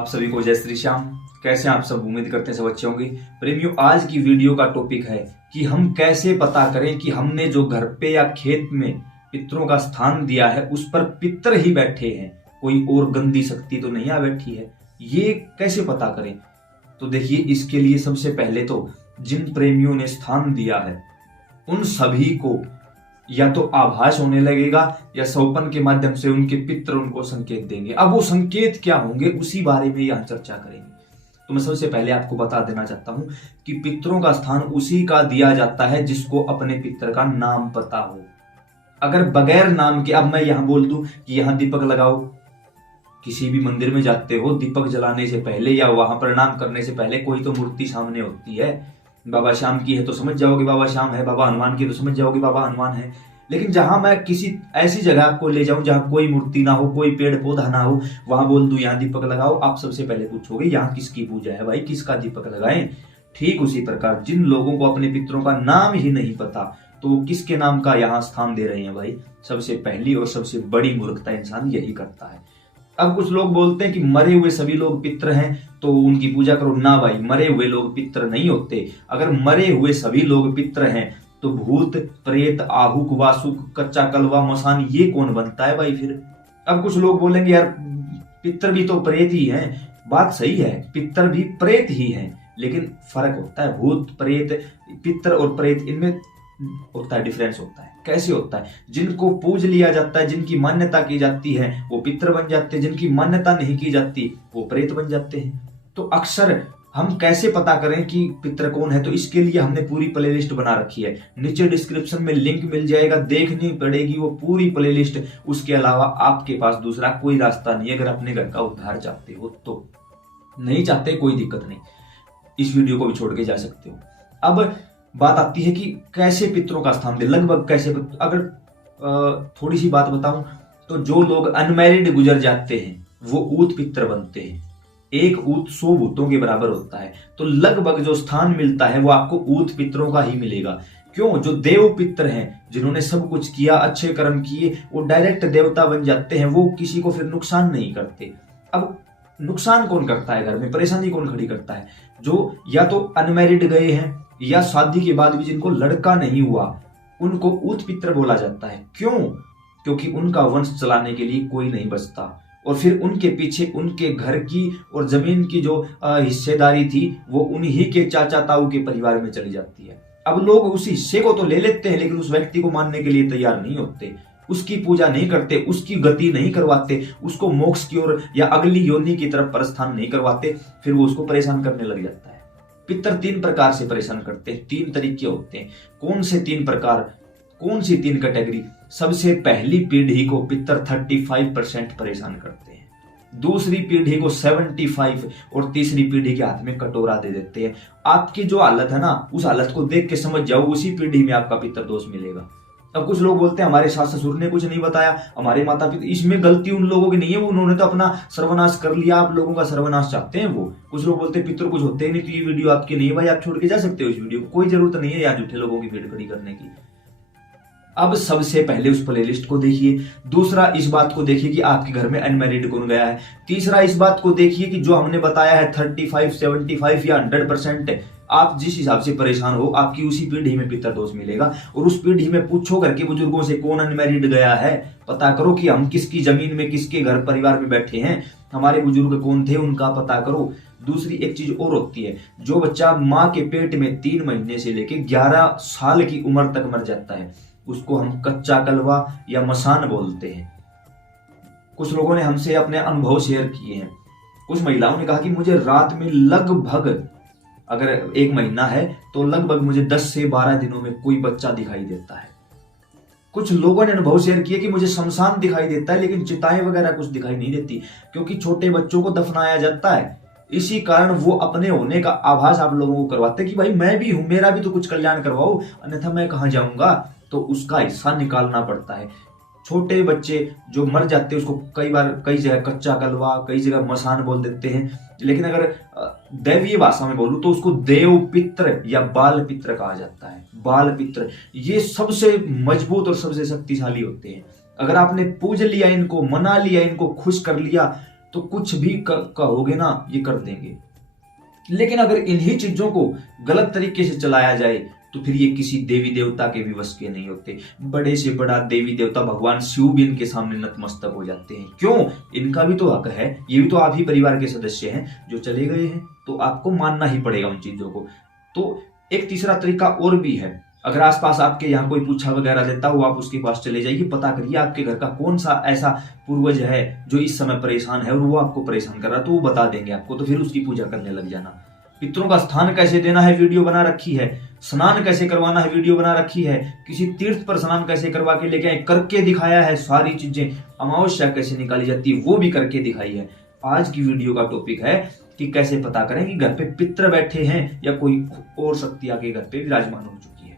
आप सभी को जय श्री श्याम। कैसे हैं आप सब? उम्मीद करते हैं सब अच्छे होंगे। प्रेमियों, आज की वीडियो का टॉपिक है कि हम कैसे पता करें कि हमने जो घर पे या खेत में पितरों का स्थान दिया है उस पर पितर ही बैठे हैं, कोई और गंदी शक्ति तो नहीं आ बैठी है। ये कैसे पता करें? तो देखिए, इसके लिए सबसे पहले तो जिन प्रेमियों ने स्थान दिया है उन सभी को या तो आभास होने लगेगा या सौपन के माध्यम से उनके पितर उनको संकेत देंगे। अब वो संकेत क्या होंगे उसी बारे में यहां चर्चा करेंगे। तो मैं सबसे पहले आपको बता देना चाहता हूं कि पितरों का स्थान उसी का दिया जाता है जिसको अपने पितर का नाम पता हो। अगर बगैर नाम के अब मैं यहां बोल दूं कि यहां दीपक लगाओ, किसी भी मंदिर में जाते हो दीपक जलाने से पहले या वहां प्रणाम करने से पहले कोई तो मूर्ति सामने होती है। बाबा श्याम की है तो समझ जाओगे बाबा श्याम है, बाबा हनुमान की तो समझ जाओगे बाबा हनुमान है। लेकिन जहां मैं किसी ऐसी जगह आपको ले जाऊं जहां कोई मूर्ति ना हो, कोई पेड़ पौधा ना हो, वहां बोल दूं यहां दीपक लगाओ, आप सबसे पहले पूछोगे यहां किसकी पूजा है भाई, किसका दीपक लगाएं। ठीक उसी प्रकार जिन लोगों को अपने पितरों का नाम ही नहीं पता तो वो किसके नाम का यहाँ स्थान दे रहे हैं भाई। सबसे पहली और सबसे बड़ी मूर्खता इंसान यही करता है। अब कुछ लोग बोलते हैं कि मरे हुए सभी लोग पितर हैं तो उनकी पूजा करो। ना भाई, मरे हुए लोग पितर नहीं होते। अगर मरे हुए सभी लोग पितर हैं तो भूत प्रेत आहुक वासुक कच्चा कलवा मसान ये कौन बनता है भाई फिर? अब कुछ लोग बोलेंगे यार पितर भी तो प्रेत ही हैं। बात सही है, पितर भी प्रेत ही हैं, लेकिन फर्क होता है। भूत प्रेत, पितर और प्रेत, इनमें होता है, डिफरेंस होता है। कैसे होता है? जिनको पूज लिया जाता है, जिनकी मान्यता की जाती है वो पितर बन जाते हैं, जिनकी मान्यता नहीं की जाती वो प्रेत बन जाते हैं। तो अक्सर हम कैसे पता करें कि पितर कौन है? तो इसके लिए हमने पूरी प्लेलिस्ट बना रखी है, नीचे डिस्क्रिप्शन में लिंक मिल जाएगा, देखनी पड़ेगी वो पूरी प्लेलिस्ट। उसके अलावा आपके पास दूसरा कोई रास्ता नहीं है अगर अपने घर का उद्धार चाहते हो तो। नहीं चाहते कोई दिक्कत नहीं, इस वीडियो को भी छोड़ के जा सकते हो। अब बात आती है कि कैसे पितरों का स्थान दे, लगभग कैसे। अगर थोड़ी सी बात बताऊं तो जो लोग अनमैरिड गुजर जाते हैं वो ऊत पितर बनते हैं। एक ऊत 100 भूतों के बराबर होता है, तो लगभग जो स्थान मिलता है वो आपको ऊत पितरों का ही मिलेगा। क्यों? जो देव पितर हैं, जिन्होंने सब कुछ किया, अच्छे कर्म किए, वो डायरेक्ट देवता बन जाते हैं। वो किसी को फिर नुकसान नहीं करते। अब नुकसान कौन करता है घर में, परेशानी कौन खड़ी करता है? जो या तो अनमैरिड गए हैं या शादी के बाद भी जिनको लड़का नहीं हुआ उनको ऊत पितर बोला जाता है। क्यों? क्योंकि उनका वंश चलाने के लिए कोई नहीं बचता और फिर उनके पीछे उनके घर की और जमीन की जो हिस्सेदारी थी वो उन्हीं के चाचा ताऊ के परिवार में चली जाती है। अब लोग उस हिस्से को तो ले लेते हैं लेकिन उस व्यक्ति को मानने के लिए तैयार नहीं होते, उसकी पूजा नहीं करते, उसकी गति नहीं करवाते, उसको मोक्ष की ओर या अगली योनि की तरफ प्रस्थान नहीं करवाते। फिर वो उसको परेशान करने लग जाता है। पितर 3 प्रकार से परेशान करते हैं, 3 तरीके होते हैं। कौन से 3 प्रकार, कौन सी 3 कैटेगरी? सबसे पहली पीढ़ी को पितर 35% परेशान करते हैं, दूसरी पीढ़ी को 75 और तीसरी पीढ़ी के हाथ में कटोरा दे देते हैं। आपकी जो हालत है ना, उस हालत को देख के समझ जाओ उसी पीढ़ी में आपका पितर दोष मिलेगा। अब कुछ लोग बोलते हैं हमारे सास ससुर ने कुछ नहीं बताया, हमारे माता पिता, इसमें गलती उन लोगों की नहीं है, उन्होंने तो अपना सर्वनाश कर लिया, आप लोगों का सर्वनाश चाहते हैं वो। कुछ लोग बोलते हैं पितर कुछ होते ही नहीं, तो ये वीडियो आपकी नहीं है भाई, आप छोड़ के जा सकते हो इस वीडियो को, कोई जरूरत नहीं है यहाँ झूठे लोगों की भीड़ खड़ी करने की। अब सबसे पहले उस प्लेलिस्ट को देखिए, दूसरा इस बात को देखिए कि आपके घर में अनमैरिड कौन गया है, तीसरा इस बात को देखिए कि जो हमने बताया है 35, 75 या 100%, आप जिस हिसाब से परेशान हो आपकी उसी पीढ़ी में पितर दोष मिलेगा। और उस पीढ़ी में पूछो करके बुजुर्गों से कौन अनमैरिड गया है, पता करो कि हम किसकी जमीन में किसके घर परिवार में बैठे हैं, हमारे बुजुर्ग कौन थे उनका पता करो। दूसरी एक चीज और होती है, जो बच्चा माँ के पेट में 3 महीने से लेकर 11 साल की उम्र तक मर जाता है उसको हम कच्चा कलवा या मसान बोलते हैं। कुछ लोगों ने हमसे अपने अनुभव शेयर किए हैं। कुछ महिलाओं ने कहा कि मुझे रात में लगभग, अगर 1 महीना है तो लगभग मुझे 10 से 12 दिनों में कोई बच्चा दिखाई देता है। कुछ लोगों ने अनुभव शेयर किए कि मुझे शमशान दिखाई देता है लेकिन चिताएं वगैरह कुछ दिखाई नहीं देती, क्योंकि छोटे बच्चों को दफनाया जाता है। इसी कारण वो अपने होने का आभास आप लोगों को करवाते हैं कि भाई मैं भी हूं, मेरा भी तो कुछ कल्याण करवाओ, अन्यथा मैं कहां जाऊंगा। तो उसका हिस्सा निकालना पड़ता है। छोटे बच्चे जो मर जाते हैं उसको कई बार कई जगह कच्चा कलवा, कई जगह मसान बोल देते हैं, लेकिन अगर दैवीय भाषा में बोलूं तो उसको देव पित्र या बाल पित्र कहा जाता है। बाल पित्र ये सबसे मजबूत और सबसे शक्तिशाली होते हैं। अगर आपने पूज लिया इनको, मना लिया इनको, खुश कर लिया, तो कुछ भी कहोगे ना ये कर देंगे। लेकिन अगर इन्हीं चीजों को गलत तरीके से चलाया जाए तो फिर ये किसी देवी देवता के भी वश के नहीं होते। बड़े से बड़ा देवी देवता भगवान शिव भी इनके सामने नतमस्तक हो जाते हैं। क्यों? इनका भी तो हक है, ये भी तो आप ही परिवार के सदस्य हैं जो चले गए हैं, तो आपको मानना ही पड़ेगा उन चीजों को। तो एक तीसरा तरीका और भी है, अगर आसपास आपके यहाँ कोई पूछा वगैरह देता हो, आप उसके पास चले जाइए, पता करिए आपके घर का कौन सा ऐसा पूर्वज है जो इस समय परेशान है और वो आपको परेशान कर रहा है, तो वो बता देंगे आपको। तो फिर उसकी पूजा करने लग जाना। पितरों का स्थान कैसे देना है वीडियो बना रखी है, स्नान कैसे करवाना है वीडियो बना रखी है, किसी तीर्थ पर स्नान कैसे करवा के लेके आए करके दिखाया है सारी चीजें। अमावस्या कैसे निकाली जाती है वो भी करके दिखाई है। आज की वीडियो का टॉपिक है कि कैसे पता करें कि घर पे पितर बैठे हैं या कोई और शक्ति आके घर पे विराजमान हो चुकी है।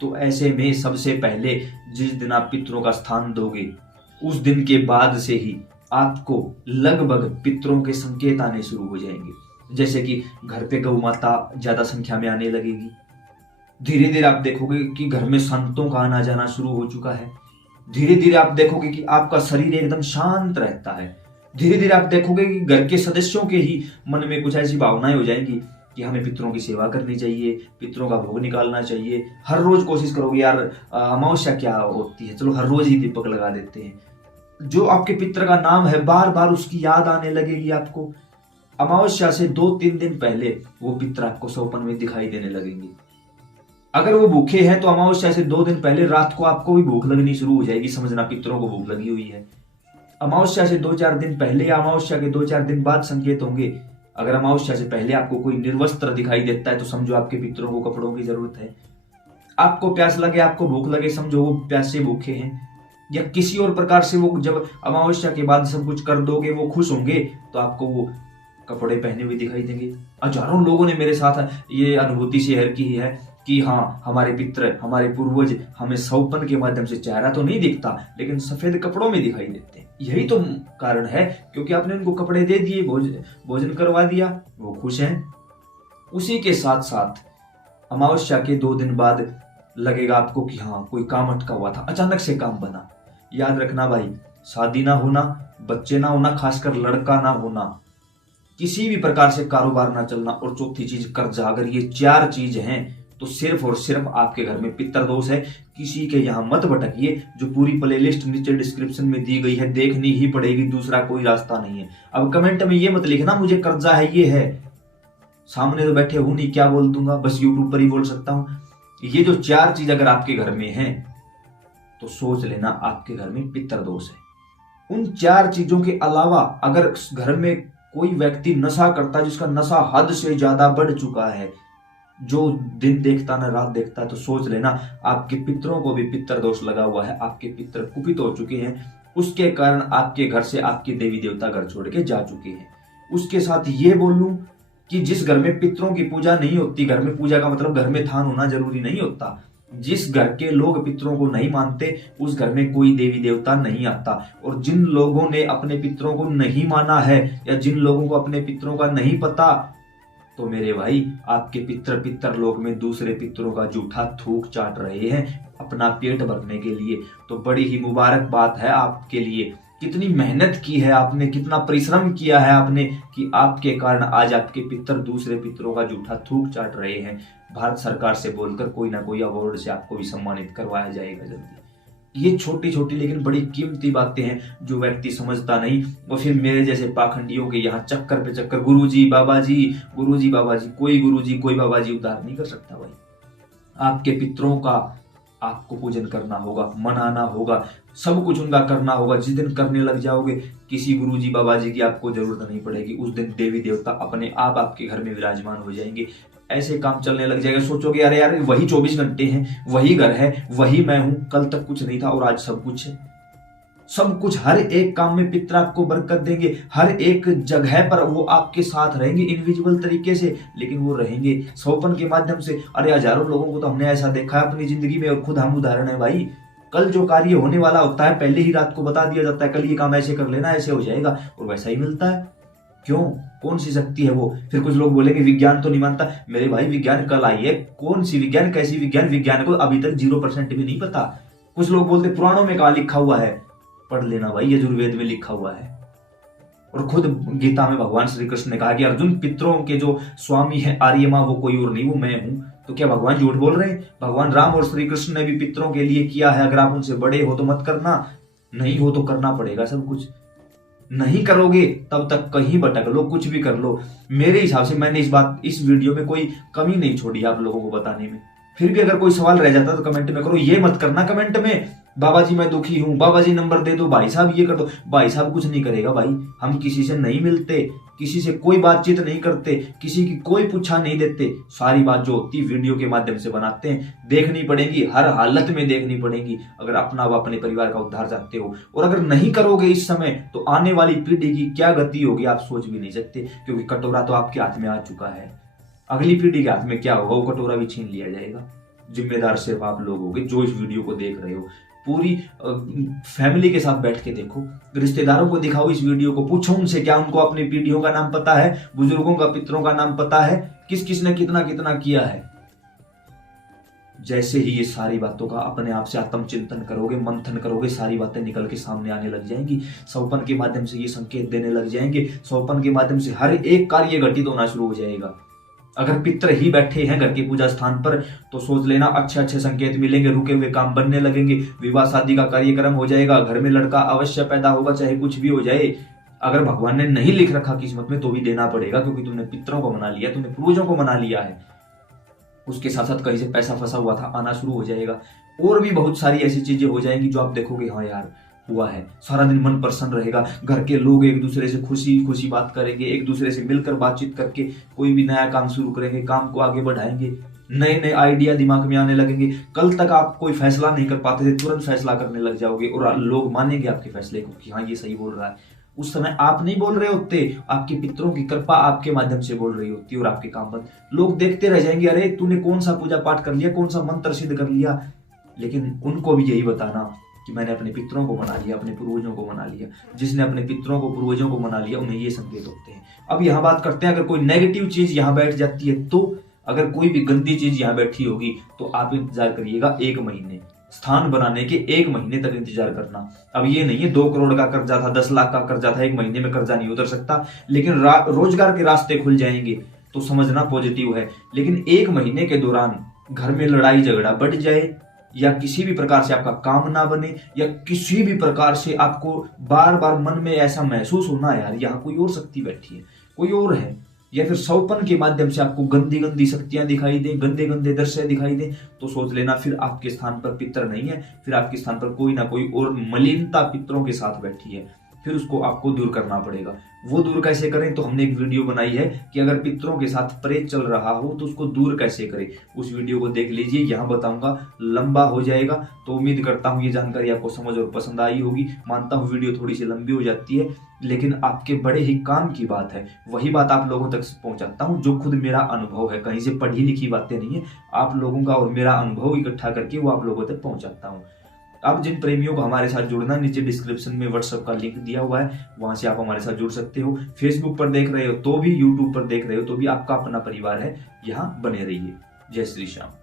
तो ऐसे में सबसे पहले जिस दिन आप पितरों का स्थान दोगे उस दिन के बाद से ही आपको लगभग पितरों के संकेत आने शुरू हो जाएंगे। जैसे कि घर पे गौ माता ज्यादा संख्या में आने लगेगी। धीरे धीरे आप देखोगे कि घर में संतों का आना जाना शुरू हो चुका है। धीरे धीरे आप देखोगे कि आपका शरीर एकदम शांत रहता है। धीरे धीरे आप देखोगे कि घर के सदस्यों के ही मन में कुछ ऐसी भावनाएं हो जाएंगी कि हमें पितरों की सेवा करनी चाहिए, पितरों का भोग निकालना चाहिए। हर रोज कोशिश करोगे यार अमावस्या क्या होती है, चलो हर रोज ही दीपक लगा देते हैं। जो आपके पितर का नाम है बार बार उसकी याद आने लगेगी आपको। अमावस्या से 2-3 दिन पहले वो पितर आपको सपन में दिखाई देने लगेंगे। अगर वो भूखे हैं तो अमावस्या से 2 दिन पहले रात को आपको भी भूख लगनी शुरू हो जाएगी, समझना पितरों को भूख लगी हुई है। अमावस्या से 2-4 दिन पहले या अमावस्या के 2-4 दिन बाद संकेत होंगे। अगर अमावस्या से पहले आपको कोई निर्वस्त्र दिखाई देता है तो समझो आपके पितरों को कपड़ों की जरूरत है। आपको प्यास लगे, आपको भूख लगे, समझो वो प्यास से भूखे हैं। या किसी और प्रकार से वो जब अमावस्या के बाद सब कुछ कर दोगे वो खुश होंगे तो आपको वो कपड़े पहने हुए दिखाई देंगे। हजारों लोगों ने मेरे साथ ये अनुभूति शेयर की है कि हाँ हमारे पितर, हमारे पूर्वज हमें सौपन के माध्यम से, चेहरा तो नहीं दिखता लेकिन सफेद कपड़ों में दिखाई देते हैं। यही तो कारण है क्योंकि आपने उनको कपड़े दे दिए, भोजन करवा दिया, वो खुश हैं। उसी के साथ साथ अमावस्या के 2 दिन बाद लगेगा आपको कि हाँ कोई काम अटका हुआ था, अचानक से काम बना। याद रखना भाई, शादी ना होना, बच्चे ना होना, खासकर लड़का ना होना, किसी भी प्रकार से कारोबार ना चलना, और चौथी चीज कर्जा, अगर ये 4 चीज हैं तो सिर्फ और सिर्फ आपके घर में पितर दोष है। किसी के यहाँ मत भटकिए। जो पूरी प्लेलिस्ट नीचे डिस्क्रिप्शन में दी गई है देखनी ही पड़ेगी, दूसरा कोई रास्ता नहीं है। अब कमेंट में ये मत लिखना मुझे कर्जा है, ये है, सामने तो बैठे हूं नहीं, क्या बोल दूंगा, बस यूट्यूब पर ही बोल सकता हूं। ये जो 4 चीज अगर आपके घर में है तो सोच लेना आपके घर में पितर दोष है। उन 4 चीजों के अलावा अगर घर में कोई व्यक्ति नशा करता है, जिसका नशा हद से ज्यादा बढ़ चुका है, जो दिन देखता ना रात देखता है, तो सोच लेना आपके पितरों को भी पितर दोष लगा हुआ है। आपके पितर कुपित हो चुके हैं, उसके कारण आपके घर से आपके देवी देवता घर छोड़ के जा चुके हैं। उसके साथ ये बोलूं कि जिस घर में पितरों की पूजा नहीं होती, घर में पूजा का मतलब घर में थान होना जरूरी नहीं होता, जिस घर के लोग पितरों को नहीं मानते उस घर में कोई देवी देवता नहीं आता। और जिन लोगों ने अपने पितरों को नहीं माना है या जिन लोगों को अपने पितरों का नहीं पता, तो मेरे भाई आपके पितर लोक में दूसरे पितरों का जूठा थूक चाट रहे हैं अपना पेट भरने के लिए। तो बड़ी ही मुबारक बात है आपके लिए। कितनी मेहनत की है आपने, कितना परिश्रम किया है आपने कि आपके कारण आज आपके पितर दूसरे पितरों का जूठा थूक चाट रहे हैं। भारत सरकार से बोलकर कोई ना कोई अवार्ड से आपको भी सम्मानित करवाया जाएगा जल्दी। ये छोटी छोटी लेकिन बड़ी कीमती बातें हैं जो व्यक्ति समझता नहीं। वो फिर मेरे जैसे पाखंडियों के यहाँ चक्कर पे चक्कर, गुरुजी बाबा जी, गुरुजी बाबा जी, कोई गुरुजी कोई बाबा जी उद्धार नहीं कर सकता भाई। आपके पितरों का आपको पूजन करना होगा, मनाना होगा, सब कुछ उनका करना होगा। जिस दिन करने लग जाओगे किसी गुरुजी बाबा जी की आपको जरूरत नहीं पड़ेगी। उस दिन देवी देवता अपने आप आपके घर में विराजमान हो जाएंगे। ऐसे काम चलने लग जाएगा। सोचोगे अरे यार वही 24 घंटे हैं, वही घर है, वही मैं हूं, कल तक कुछ नहीं था और आज सब कुछ है। सब कुछ, हर एक काम में पितर आपको बरकत देंगे, हर एक जगह पर वो आपके साथ रहेंगे इनविजिबल तरीके से, लेकिन वो रहेंगे सौपन के माध्यम से। अरे हजारों लोगों को तो हमने ऐसा देखा है अपनी जिंदगी में और खुद हम उदाहरण है भाई। कल जो कार्य होने वाला होता है पहले ही रात को बता दिया जाता है, कल ये काम ऐसे कर लेना, ऐसे हो जाएगा, और वैसा ही मिलता है। क्यों? कौन सी शक्ति है वो? फिर कुछ लोग बोलेंगे विज्ञान तो नहीं मानता। मेरे भाई विज्ञान कल आई है, कौन सी विज्ञान, कैसी विज्ञान? विज्ञान को अभी तक 0% भी नहीं पता। कुछ लोग बोलते पुराणों में कहा लिखा हुआ है, पढ़ लेना भाई, यजुर्वेद में लिखा हुआ है। और खुद गीता में भगवान श्री कृष्ण ने कहा कि अर्जुन, पितरों के जो स्वामी है आर्यमा वो कोई और नहीं, वो मैं हूं। तो क्या भगवान झूठ बोल रहे हैं? भगवान राम और श्री कृष्ण ने भी पितरों के लिए किया है। अगर आप उनसे बड़े हो तो मत करना, नहीं हो तो करना पड़ेगा सब कुछ। नहीं करोगे तब तक कहीं भटक लो, कुछ भी कर लो। मेरे हिसाब से मैंने इस वीडियो में कोई कमी नहीं छोड़ी आप लोगों को बताने में। फिर भी अगर कोई सवाल रह जाता तो कमेंट में करो। ये मत करना कमेंट में, बाबा जी मैं दुखी हूं, बाबा जी नंबर दे दो, भाई साहब ये कर दो। भाई साहब कुछ नहीं करेगा भाई, हम किसी से नहीं मिलते, किसी से कोई बातचीत नहीं करते, किसी की कोई पूछा नहीं देते। सारी बात जो होती वीडियो के माध्यम से बनाते हैं, देखनी पड़ेगी, हर हालत में देखनी पड़ेगी अगर अपना व अपने परिवार का उद्धार चाहते हो। और अगर नहीं करोगे इस समय तो आने वाली पीढ़ी की क्या गति होगी आप सोच भी नहीं सकते, क्योंकि कटोरा तो आपके हाथ में आ चुका है। अगली पीढ़ी के हाथ में क्या होगा, वो कटोरा भी छीन लिया जाएगा। जिम्मेदार सिर्फ आप लोग होगे जो इस वीडियो को देख रहे हो। पूरी फैमिली के साथ बैठ के देखो, रिश्तेदारों को दिखाओ इस वीडियो को, पूछो उनसे क्या उनको अपनी पीढ़ियों का नाम पता है, बुजुर्गों का, पितरों का नाम पता है, किस किस ने कितना कितना किया है। जैसे ही ये सारी बातों का अपने आप से आत्मचिंतन करोगे, मंथन करोगे, सारी बातें निकल के सामने आने लग जाएंगी। सौपन के माध्यम से ये संकेत देने लग जाएंगे। सौपन के माध्यम से हर एक कार्य घटित होना शुरू हो जाएगा। अगर पितर ही बैठे हैं घर के पूजा स्थान पर तो सोच लेना अच्छे अच्छे संकेत मिलेंगे, रुके हुए काम बनने लगेंगे, विवाह शादी का कार्यक्रम हो जाएगा, घर में लड़का अवश्य पैदा होगा, चाहे कुछ भी हो जाए। अगर भगवान ने नहीं लिख रखा किस्मत में तो भी देना पड़ेगा, क्योंकि तुमने पितरों को मना लिया, तुमने पूर्वजों को मना लिया है। उसके साथ साथ कहीं से पैसा फंसा हुआ था, आना शुरू हो जाएगा। और भी बहुत सारी ऐसी चीजें हो जाएंगी जो आप देखोगे हाँ यार हुआ है। सारा दिन मन प्रसन्न रहेगा, घर के लोग एक दूसरे से खुशी खुशी बात करेंगे, एक दूसरे से मिलकर बातचीत करके कोई भी नया काम शुरू करेंगे, काम को आगे बढ़ाएंगे, नए नए आइडिया दिमाग में आने लगेंगे। कल तक आप कोई फैसला नहीं कर पाते थे, तुरंत फैसला करने लग जाओगे और लोग मानेंगे आपके फैसले को कि हाँ ये सही बोल रहा है। उस समय आप नहीं बोल रहे होते, आपके पितरों की कृपा आपके माध्यम से बोल रही होती और आपके काम बंद। लोग देखते रह जाएंगे, अरे तूने कौन सा पूजा पाठ कर लिया, कौन सा मंत्र सिद्ध कर लिया। लेकिन उनको भी यही बताना कि मैंने अपने पितरों को मना लिया, अपने पूर्वजों को मना लिया। जिसने अपने पितरों को पूर्वजों को मना लिया उन्हें ये संकेत होते हैं। अब यहाँ बात करते हैं, अगर कोई नेगेटिव चीज यहाँ बैठ जाती है तो, अगर कोई भी गंदी चीज यहाँ बैठी होगी तो आप इंतजार करिएगा 1 महीने, स्थान बनाने के 1 महीने तक इंतजार करना। अब ये नहीं है 2 करोड़ का कर्जा था, 10 लाख का कर्जा था, 1 महीने में कर्जा नहीं उतर सकता, लेकिन रोजगार के रास्ते खुल जाएंगे तो समझना पॉजिटिव है। लेकिन 1 महीने के दौरान घर में लड़ाई झगड़ा बढ़ जाए, या किसी भी प्रकार से आपका काम ना बने, या किसी भी प्रकार से आपको बार बार मन में ऐसा महसूस होना यार यहाँ कोई और शक्ति बैठी है, कोई और है, या फिर सौपन के माध्यम से आपको गंदी गंदी शक्तियां दिखाई दें, गंदे गंदे दृश्य दिखाई दें, तो सोच लेना फिर आपके स्थान पर पितर नहीं है, फिर आपके स्थान पर कोई ना कोई और मलिनता पितरों के साथ बैठी है। फिर उसको आपको दूर करना पड़ेगा। वो दूर कैसे करें, तो हमने एक वीडियो बनाई है कि अगर पितरों के साथ प्रेत चल रहा हो तो उसको दूर कैसे करें। उस वीडियो को देख लीजिए, यहाँ बताऊंगा, लंबा हो जाएगा। तो उम्मीद करता हूँ ये जानकारी आपको समझ और पसंद आई होगी। मानता हूँ वीडियो थोड़ी सी लंबी हो जाती है, लेकिन आपके बड़े ही काम की बात है, वही बात आप लोगों तक पहुंचाता हूँ जो खुद मेरा अनुभव है, कहीं से पढ़ी लिखी बातें नहीं है, आप लोगों का और मेरा अनुभव इकट्ठा करके वो आप लोगों तक पहुंचाता हूँ। अब जिन प्रेमियों को हमारे साथ जुड़ना, नीचे डिस्क्रिप्शन में व्हाट्सएप का लिंक दिया हुआ है, वहां से आप हमारे साथ जुड़ सकते हो। फेसबुक पर देख रहे हो तो भी, यूट्यूब पर देख रहे हो तो भी, आपका अपना परिवार है, यहाँ बने रहिए। जय श्री श्याम।